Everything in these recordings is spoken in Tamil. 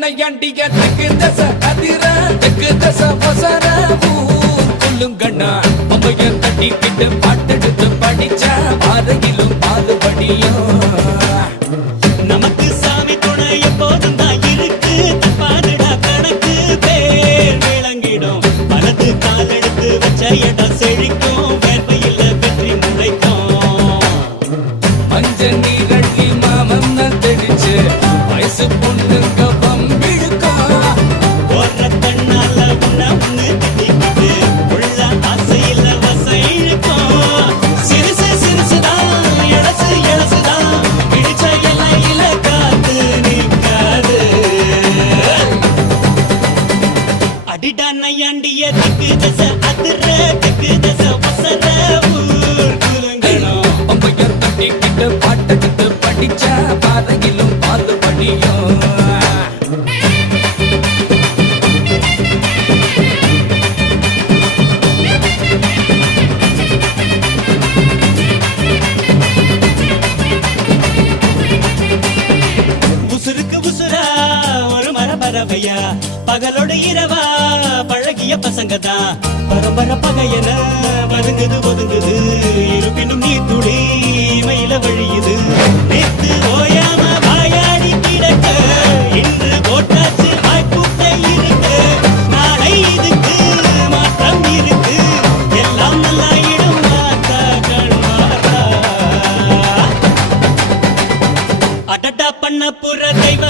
நையாண்டிய தெற்கு தச அதிர தெற்கு தச வசர கொல்லுங்கண்ணா பொம்மைய தட்டிக்கிட்டு பாட்டெடுத்து படிச்ச பாதையிலும் பாலுபடியும் நமக்கு சாமி துணை எப்போதும் தான் இருக்கு தப்பாதடா கணக்கு பேர் விளங்கிடும் வலது கால் எடுத்து வச்ச இடம் செழிக்கும் வேர்வையில் வெற்றி முளைக்கும் மஞ்ச நீரள்ளி மாமன் தெளிச்சு வயசு பொண்ணுங்க பம்பிழுக்கும் போற தன்னால ஒண்ணு திட்டிக்கிட்டு உள்ள ஆசையில் வசை இழுக்கும் சிறுசு சிறுசுதான் எழசு எழசுதான் பிடிச்ச எல்லையில காத்து நிற்காது அடிடா நையாண்டிய திக்கு தசை அதிர திக்கு தசை வசர ஊர் குலுங்கணும் பொம்மைய தட்டிக்கிட்டு பாட்டெடுத்து படிச்ச பாதையிலும் பாலுபடியும் உசுருக்கு உசுரா ஒரு மரபரவையா பகலோடு இரவா பழகிய பசங்க தான் பரம்பர பகையன வதுங்குது ஒதுங்குது இருப்பினும் நீ துளி மயில வழியுது நேத்து ஓயாம வாயாடி கிடக்க இன்று போட்டாச்சு வாய்ப்புட்டை இருக்கு நாளை இதுக்கு மாற்றம் இருக்கு எல்லாம் நல்லாயிடும் மாத்தா கண்மாத்தா அடடா பண்ண புற தெய்வ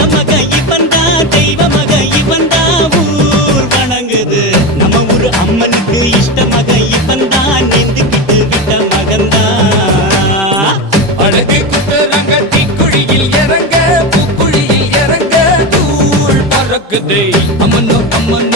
மக இவன் தான் ஊர் வணங்குது நம்ம ஊரு அம்மனுக்கு இஷ்ட மக இவன் தான் நீந்துக்கிட்டு விட்ட மகன்தான் அழகு குத்துறாங்க தீக்குழியில் இறங்க பூக்குழியில் இறங்க தூள் பறக்குதே அம்மனோ அம்மன்